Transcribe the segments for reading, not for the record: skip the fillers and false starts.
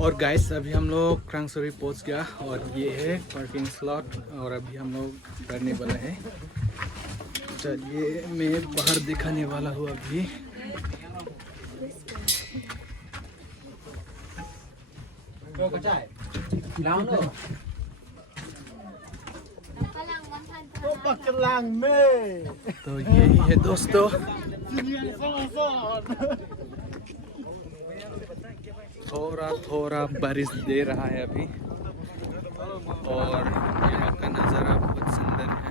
और गाइस अभी हम लोग क्रांगसुरी पहुंच गया और ये है पार्किंग स्लॉट और अभी हम लोग करने वाला है। चलिए मैं बाहर दिखाने वाला हूँ अभी। तो यही है दोस्तों, थोड़ा थोड़ा बारिश दे रहा है अभी और यहाँ का नज़ारा बहुत सुंदर है।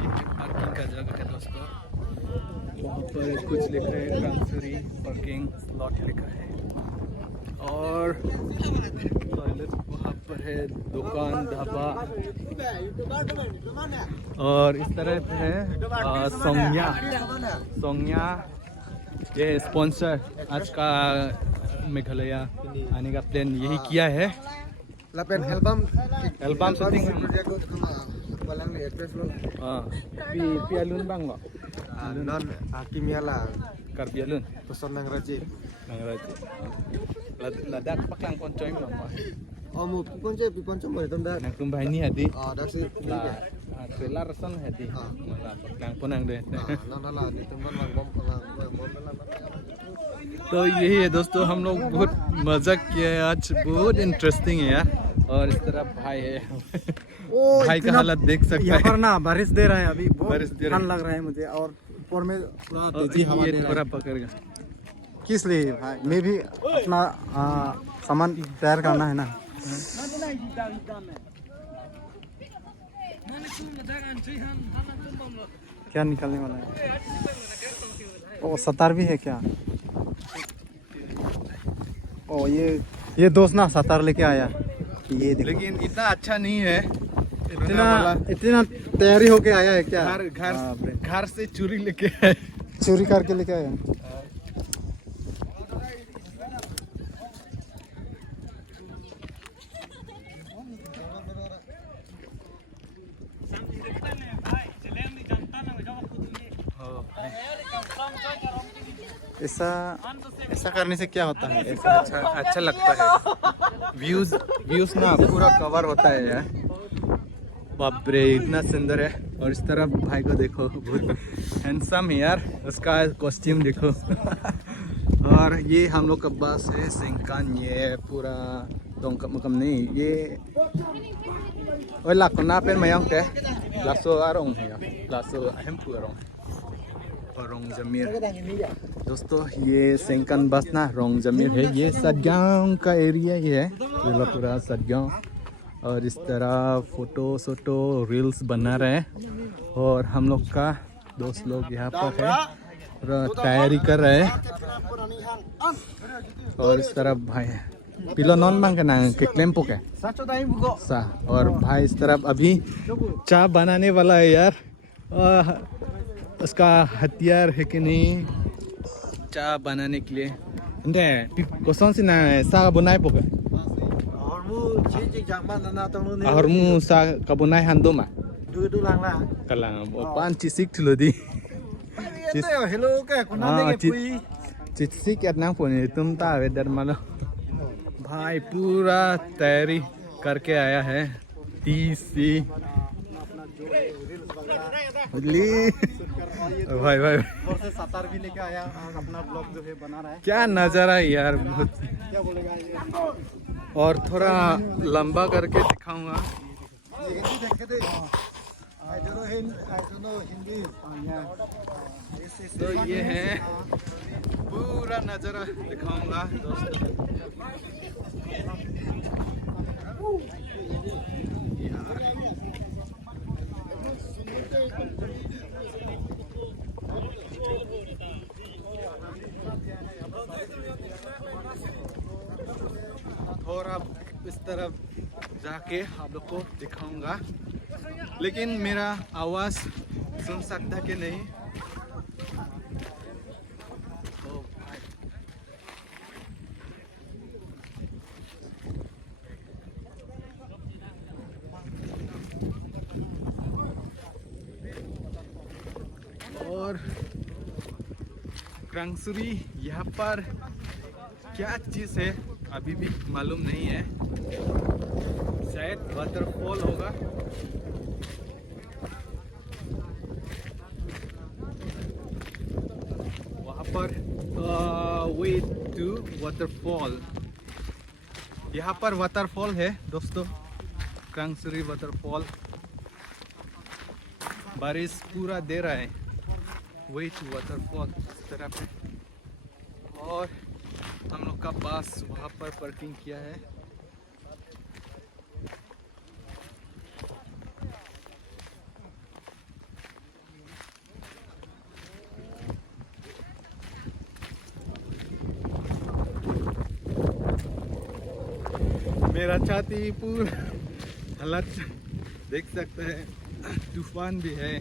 ये पार्किंग का जगह है दोस्तों, वहाँ पर कुछ लिखा है क्रांगसुरी पार्किंग स्लॉट लिखा है और टॉयलेट वहाँ पर है, दुकान ढाबा और इस तरफ है सोंगया ये स्पॉन्सर आज का मेघालय आने का प्लान यही किया है। एल्बम शूटिंग पियालुन बांग non Hakimiala Karbialun pesan nang raji ladak pakang koncoy mo mu pipon mo itu dah nang tumbay ni hadi dah sih trailer rasan hadi pakang ponang deh nah di tempat lang bom तो यही है दोस्तों, हम लोग बहुत मजा किया है आज, बहुत इंटरेस्टिंग है यार। और इस तरह भाई है भाई का हालत देख सकते हैं। यहाँ पर ना बारिश दे रहा है अभी, बारिश दे रहा है, ठंड लग रहा है मुझे और ऊपर में पूरा तेजी हवा दे रहा है। थोड़ा पकड़ेगा किस लिए भाई, मैं भी अपना सामान तैयार करना है ना। क्या निकलने वाला है? ओ सतार भी है क्या? ओ ये दोस्त ना सतार लेके आया, ये देखो। लेकिन इतना अच्छा नहीं है, इतना तैयारी होके आया है क्या? घर से चोरी लेके आए, चोरी करके लेके आया। ऐसा करने से क्या होता है? ऐसा अच्छा लगता है, व्यूज ना पूरा कवर होता है यार। बाप रे इतना सुंदर है। और इस तरफ भाई को देखो, बहुत हैंडसम है यार, उसका कॉस्ट्यूम देखो। और ये हम लोग का बस है सेंकान, ये पूरा मकम नहीं ये लाख ना पेन मयंग के लासो आरोंग है यार, लासो अहम पूरा रोंग जमीर। दोस्तों ये सेंकन बस ना रोंग जमीर है, ये सदगांव का एरिया ही है, पूरा सदगांव। और इस तरह फोटो रील्स बना रहे हैं और हम लोग का दोस्त लोग यहाँ पर है और तैयारी कर रहे हैं। और इस तरफ भाई पिलो नॉन मांग ना के क्लेम्पो के सा, और भाई इस तरफ अभी चाय बनाने वाला है यार। उसका हथियार है कि नहीं चाय बनाने के लिए? इंदे कौन सी ना सा बुनाई पोके और मु सा कबुनाई हंदो मा कलांग पान चिसिक थलो दी चिसिक ना पोने तुम ता वेदर मानो। भाई पूरा तैयारी करके आया है, तीसी भाई सतार भी लेके आया और अपना ब्लॉग जो है बना रहा है। क्या नजारा है यार, बहुत। और थोड़ा लंबा करके दिखाऊंगा। तो ये है पूरा नजारा दिखाऊंगा दोस्तों। थोड़ा इस तरफ जाके आप लोग को दिखाऊंगा, लेकिन मेरा आवाज सुन सकता कि नहीं? और क्रांगसुरी यहाँ पर क्या चीज़ है अभी भी मालूम नहीं है, शायद वाटरफॉल होगा। वहाँ पर वे टू वाटरफॉल, यहाँ पर वाटरफॉल है दोस्तों, क्रांगसुरी वाटरफॉल। बारिश पूरा दे रहा है, वे टू वाटरफॉल इस तरह पे। और हम लोग का बस वहाँ पर पार्किंग किया है। मेरा छाती पूरा हालत देख सकते हैं, तूफान भी है।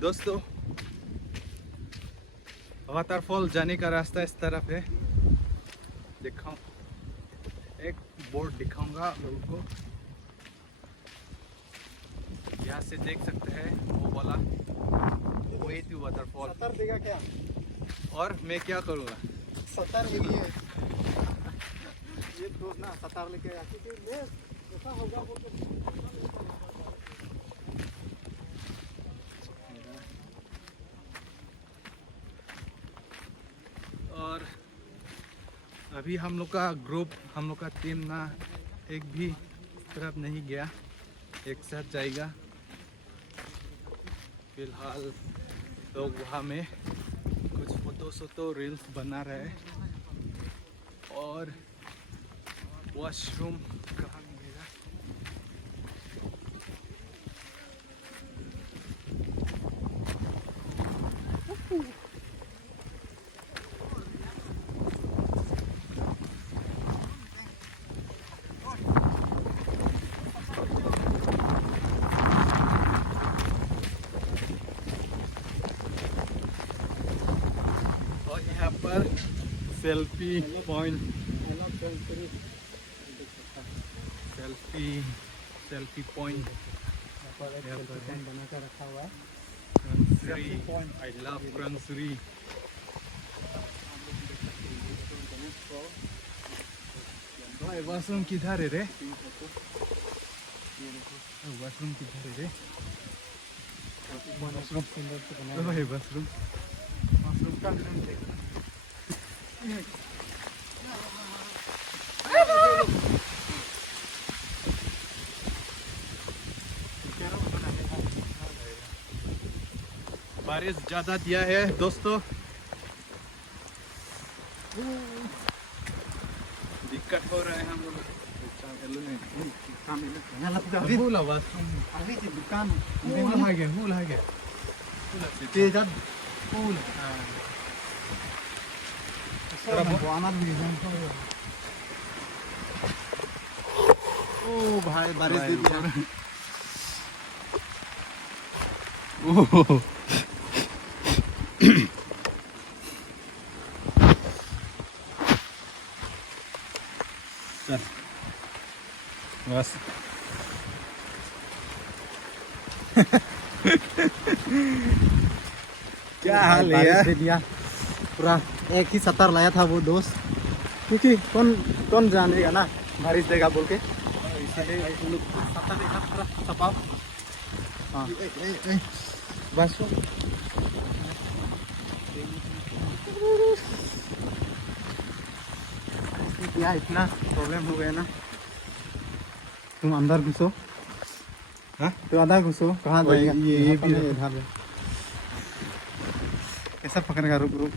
दोस्तों वाटरफॉल जाने का रास्ता इस तरफ है, दिखाऊं, एक बोर्ड दिखाऊंगा लोगों को। यहाँ से देख सकते हैं वो वाला वे टू वाटरफॉल। सतर देगा क्या? और मैं क्या करूँगा? सतर लेके ये तो ना सतर लेके ऐसा होगा वो तो। और अभी हम लोग का ग्रुप, हम लोग का टीम ना एक भी तरफ नहीं गया, एक साथ जाएगा। फिलहाल लोग वहाँ में कुछ फोटो रील्स बना रहे हैं। और वॉशरूम कहाँ मिलेगा? और यहाँ पर सेल्फी पॉइंट, सेल्फी पॉइंट बना कर रखा हुआ है। क्रांगसुरी, आई लव क्रांगसुरी। भाई वॉशरूम किधर है रे? वॉशरूम किधर है रे? वॉशरूम सुंदर से बना भाई वॉशरूम का बारिश ज़्यादा दिया है दोस्तों, दिक्कत हो रहा है हम लोग। बोला वॉशरूम अभी की दुकान फूल है क्या? तेज फूल ओ भाई बारिश दे दिया। ओह बस क्या हाल है बारिश यार? दे दिया पूरा। एक ही सतर लाया था वो दोस्त, क्योंकि कौन कौन जानेगा ना बारिश देगा बोल के। सतर देखा पूरा सपाव। हाँ बस क्या इतना प्रॉब्लम हो गया ना। तुम अंदर घुसो। हाँ? तो अंदर घुसो, कहाँ वही, जाएगा? ये भी इधर कैसा पकड़ेगा? रुक रुक